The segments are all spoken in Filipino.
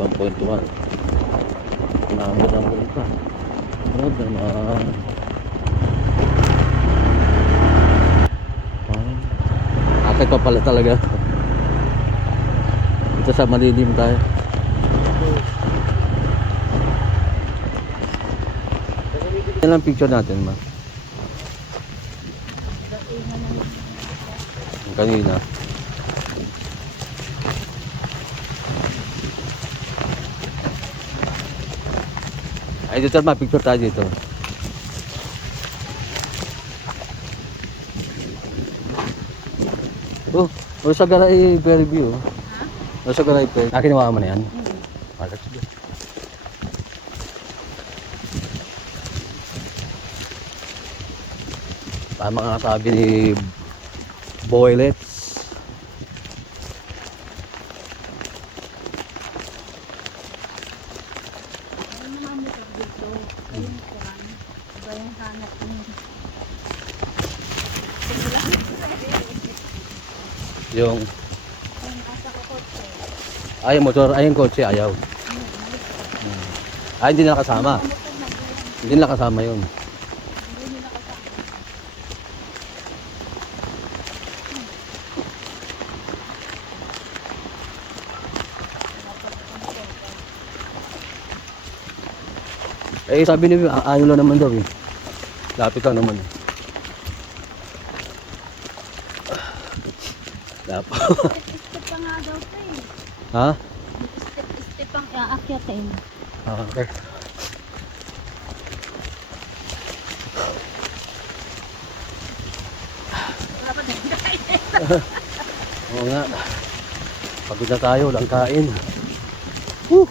1.1. Naabot ang ulit pa. Road naman. Akit pa pala talaga. Ito sa malilim tayo. Yan lang picture natin, ma. Kanina. Ay, dito ma, picture tayo dito. Oh, sa Garay Fair View. Ha? Sa Garay Fair. Kinuha mo na yan? Malas dyan. Tama nga sabi ni Boylets. Yung ay motor, ay yung kotse ayaw. Ay hindi na nakasama. Hindi na nakasama yun. Eh sabi niyo ayaw lang naman daw eh. Lapit lang naman. Lapit. Step pa nga daw to eh. Ha? Step ang aakyatin. Okay. Wala pa din kain. Oo nga. Pagod na tayo, lang kain. Woo!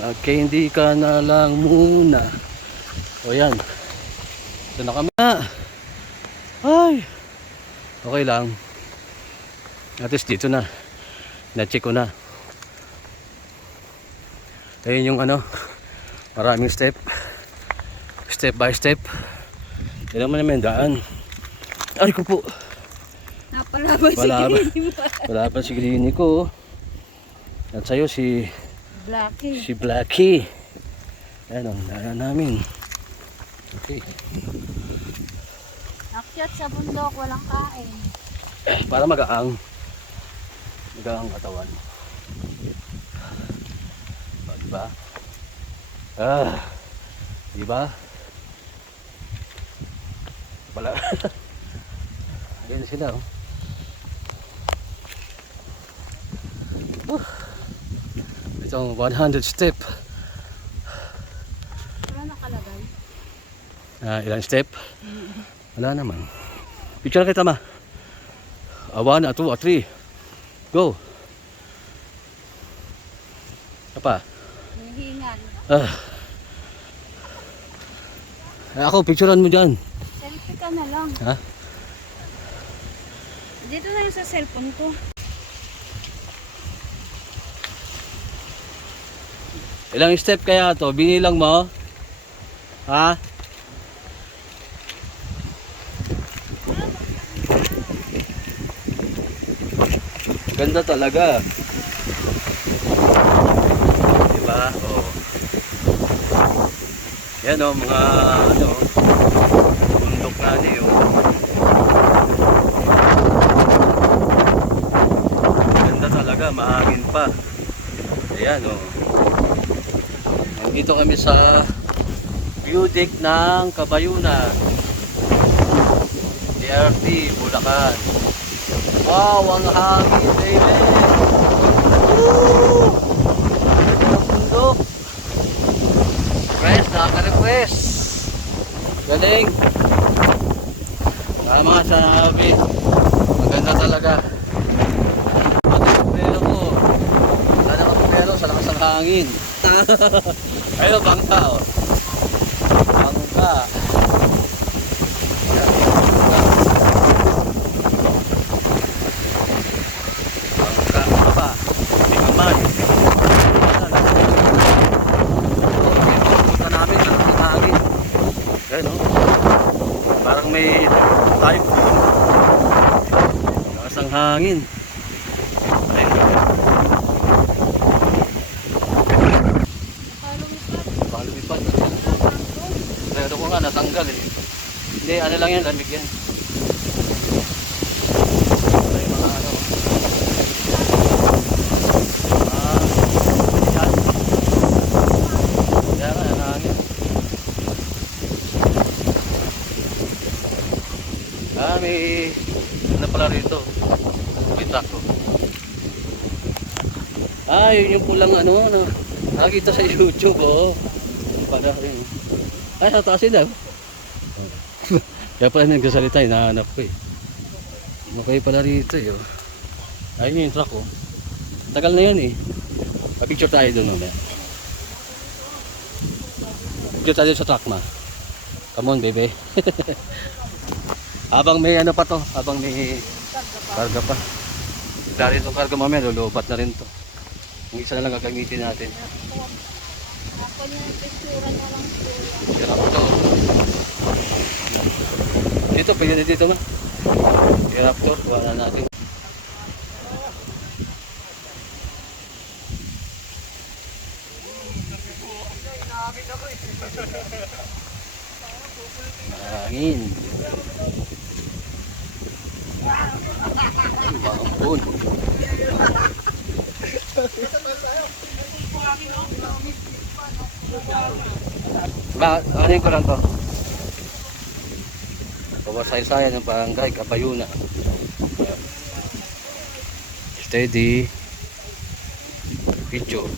Magka-hindi ka na lang muna. O yan. Ito na kami na. Ay! Okay lang. At least dito na. Na-check ko na. Ayun yung ano. Maraming step. Step by step. Yan naman naman daan. Ay ko po. Napalaban si Grini mo. Wala pa si Grini ko. At sa'yo si Blackie. Blackie. Ayan o, daan namin. Okay. Akyat sa bundok, walang kain. Para magaang. Magaang katawan. O, diba? Diba? Wala. Ayan sila oh. Itong 100 step. Wala nakalagay. Ilang step? Wala naman. Picture kita ma. 1, 2, 3. Go. Apa? Hinihingan. Ako, picturean mo dyan. Selfie ka na lang. Ha? Dito na yung sa cellphone ko. Ilang step kaya to? Binilang mo? Ha? Ganda talaga. Diba? Oh. Yan oh, mga ano, bundok na niyo. Ganda talaga, mahangin pa. Ayan oh. Nandito kami sa view deck ng Kabayunan. DRT, Bulacan. Wow, ang hangin, baby! Woo! Ang bundok. Request, nakaka-request. Galing. Tama nga sabi. Maganda talaga. Pero ko. Sana ako pero sa lakas ng hangin. Ayun, bangka oh. Bangka. Parang may type lakas ng hangin. Ayun. Hindi, ano lang yan, lamig yan. Ay, mga ano. Yan. Kaya nga, ang hangin. May ano pala rito. May truck ko. Yun yung pulang ano, nakakita sa YouTube, oh. Para rin. Ay, sa taas yun, Kaya pala nagsasalita, hinahanap ko eh. Okay pala rito eh, oh. Ayun yung truck, oh. Tagal na yun eh. Pa-picture tayo doon mamaya. Picture tayo sa truck, ma. Come on, baby. Habang may ano pa to, habang may karga pa. Dahil itong karga mamaya, lulupat na rin to. Yung isa na lang gagamitin natin. Ako na yung pictura na lang. Tira ko to. Dito, pwede na dito, ma. Raptor, wala natin. Hangin. Bangkon. Anin ko lang to. Pabasay-sayan ng barangay Kabayuna. Steady. Picture.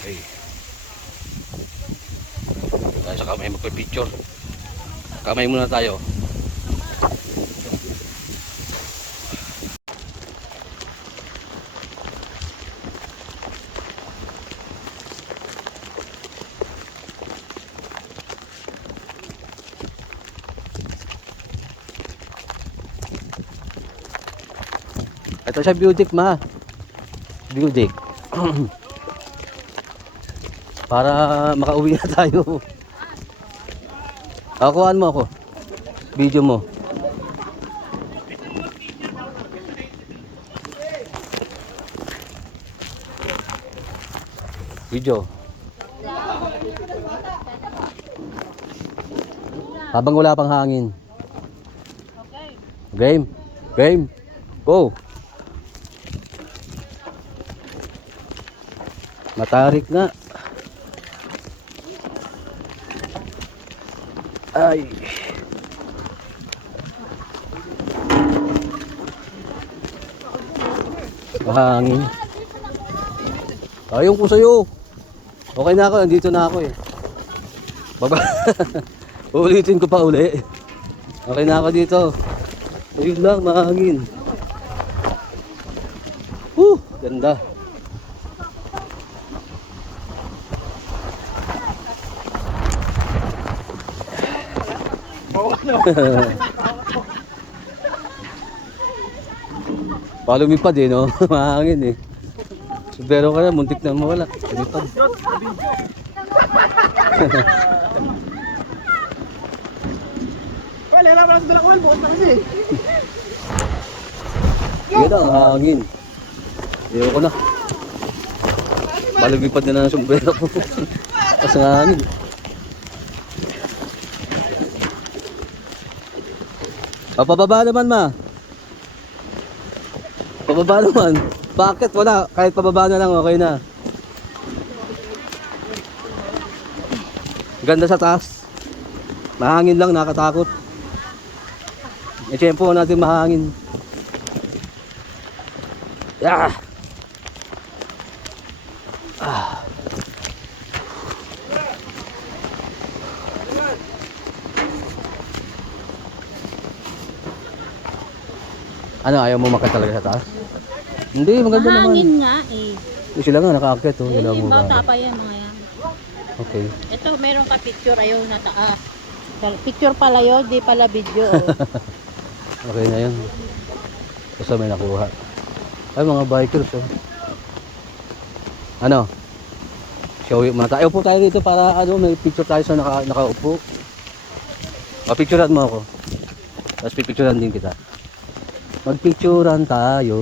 Okay. Tayo sa kamay magpa-picture. Kamay muna tayo. Ito sa Budik, ma. Budik. Para makauwi na tayo. Kuhaan mo ako. Video mo. Video. Habang wala pang hangin. Game. Game. Go. Matarik na. Ay. Mahangin. Ayun ko sa'yo. Okay na ako, nandito na ako eh. Baba. Ulitin ko pa uli. Okay na ako dito. Ayun lang, mahangin. Ganda. Palumipad eh, no? Mahangin eh. Subero ka na, muntik na mawala. Lumipad. Wala na pala sa dalawang bukas na kasi. Yan ang hangin. Ayaw ko na. Palumipad na ng sumbero ko. Kasi ang hangin. Pababa naman, ma. Pababa naman. Bakit? Wala. Kahit pababa na lang, okay na. Ganda sa taas. Mahangin lang, nakatakot. I-tempo natin mahangin. Ah! Ah! Ano, ayaw mo makita talaga sa taas? Hindi, maganda naman. Mahangin nga eh. Yung sila nga nakaakyat, oh. Wala mo Bata ba? pa yan mga yan. Okay. Ito, meron ka picture ayaw na taas. Picture pala yun, di pala video. Oh. Okay na yun. Basta may nakuha. Ay, mga bikers, oh. Ano? Show muna tayo. Upo tayo dito para ano, may picture tayo sa nakaupo. Picturean mo ako. Tapos pipicturean din kita. Magpicturean tayo.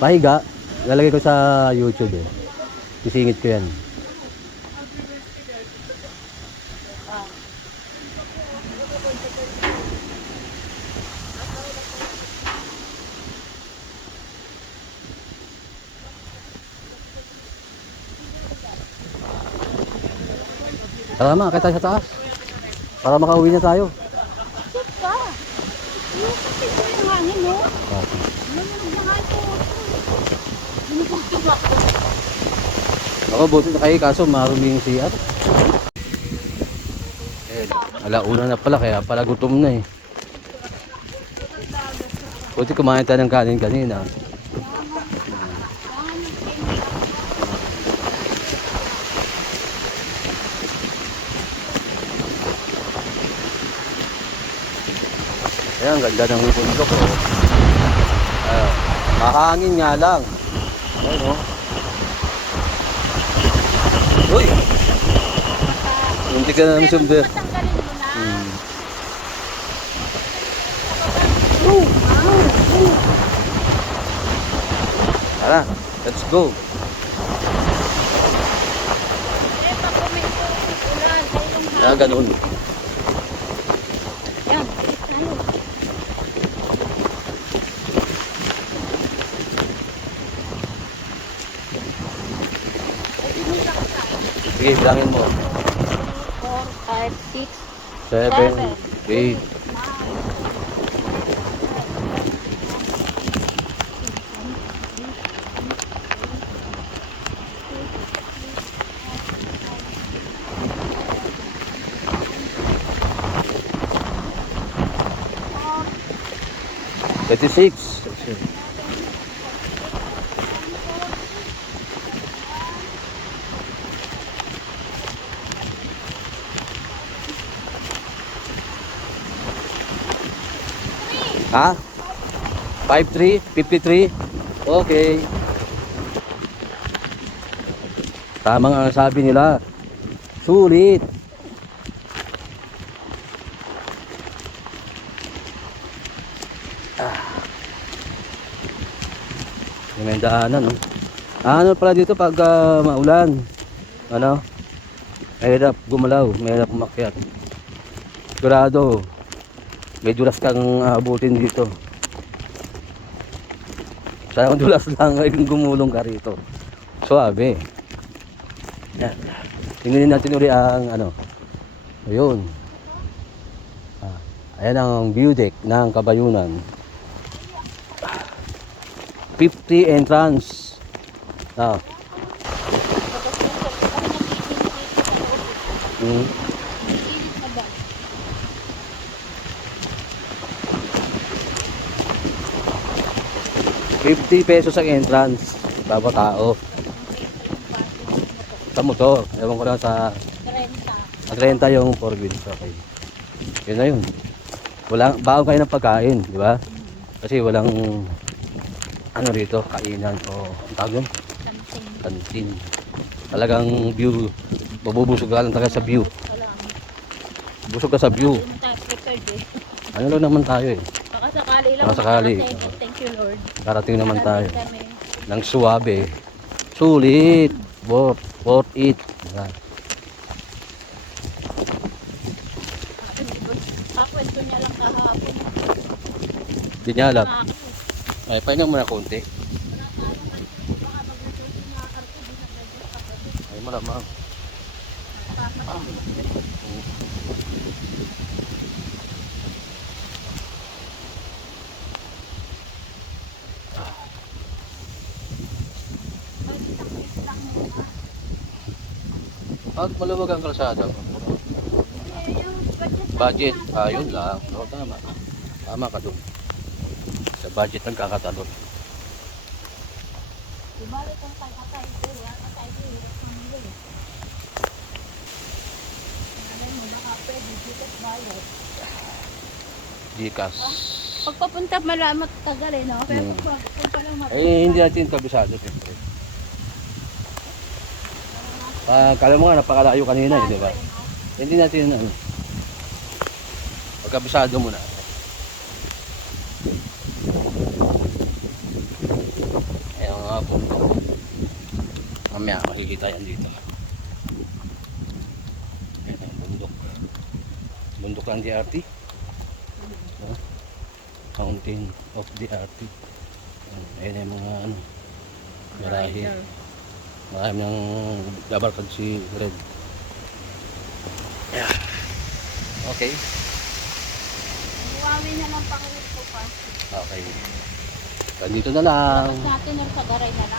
pahiga, lalagay ko sa YouTube eh. Sisingit ko yan. Tara makakita tayo sa taas. Para makauwi na tayo. Bakit ka? Yung kasi ko yung hangin, no? Ano yung mga ito? Binubugtog ako. Ako, buti na kayo kaso marumi yung CR. Eh, alauna na pala, kaya pala gutom na eh. Buti kumain tayo ng kanin kanina. Ayan, ganda ng bundok oh. Mahangin nga lang. Ayan oh. Uy! Hindi ka na namin sumber. Matanggalin mo na. Tara, let's go. Eh, pakomento yung ulan. Sa ilong hangin. Ganun. Yan, bilis tayo. Ay, binila ka tayo. Sige, bilangin mo. 4, 5, 6, 7, 8. 36. Ha? 53? 53? Okay. Tama nga ang sabi nila. Sulit. May daanan, no? Ano pala dito pag maulan? Ano? Mahirap gumalaw, mahirap umakyat. Sigurado, may dulas kang abutin dito. Sana kung dulas lang ngayon gumulong ka rito. Suabe. Yan. Tingnan natin uli ang ano. Ayun. Ayan ang view deck ng Kabayunan. 50 entrance. Silip na ba? 50 pesos ang entrance. Bawat tao. Sa motor. Ewan ko lang sa 30. 30 yung 4 wheels. Okay. Yun na yun. Walang, baon kayo ng pagkain. Di ba? Kasi walang ano rito, kainan o ang tawag yun? Something. Kantin. Talagang view. Mabubusog ka lang talaga sa view. Wala. Busog ka sa view. Hindi na tayo prepared eh. Ano lang naman tayo eh. Baka sakali lang. Baka sakali. makarating. Thank you, Lord. Karating naman tayo. Kami. Ng suwabe. Sulit. Worth it. Diba? Kakwento niya lang kahapon. Hindi niya alam. Nakakit. Ay, pahinga muna konti. Ay, malamang. Pag maluwag ang kalsada, budget, yun lang. No, tama. Tama ka doon. Sa budget ang kakatalon. Ibalik kung tayo atay. Wala ka tayo. Hirap ng muli. Alam mo, baka pwede. Dikit bayot. Gcash. Pagpapunta malamat tagal eh, no? Pero Hmm. kung palang Eh, hindi natin kabisado, siyempre. Kala mo nga, napakalayo kanina, eh, di ba? Hindi natin, ano, pagkabisado mo na. makikita yan dito. Ayan ang bundok. Bundok ng DRT. Oh, Mountain of DRT. Ayan yung mga ano, marahi. Marami ng gabarkad si Red. Yeah. Okay. Huawei na lang pangulit ko pa. Okay. Dito na lang. Natin or sa garay na lang.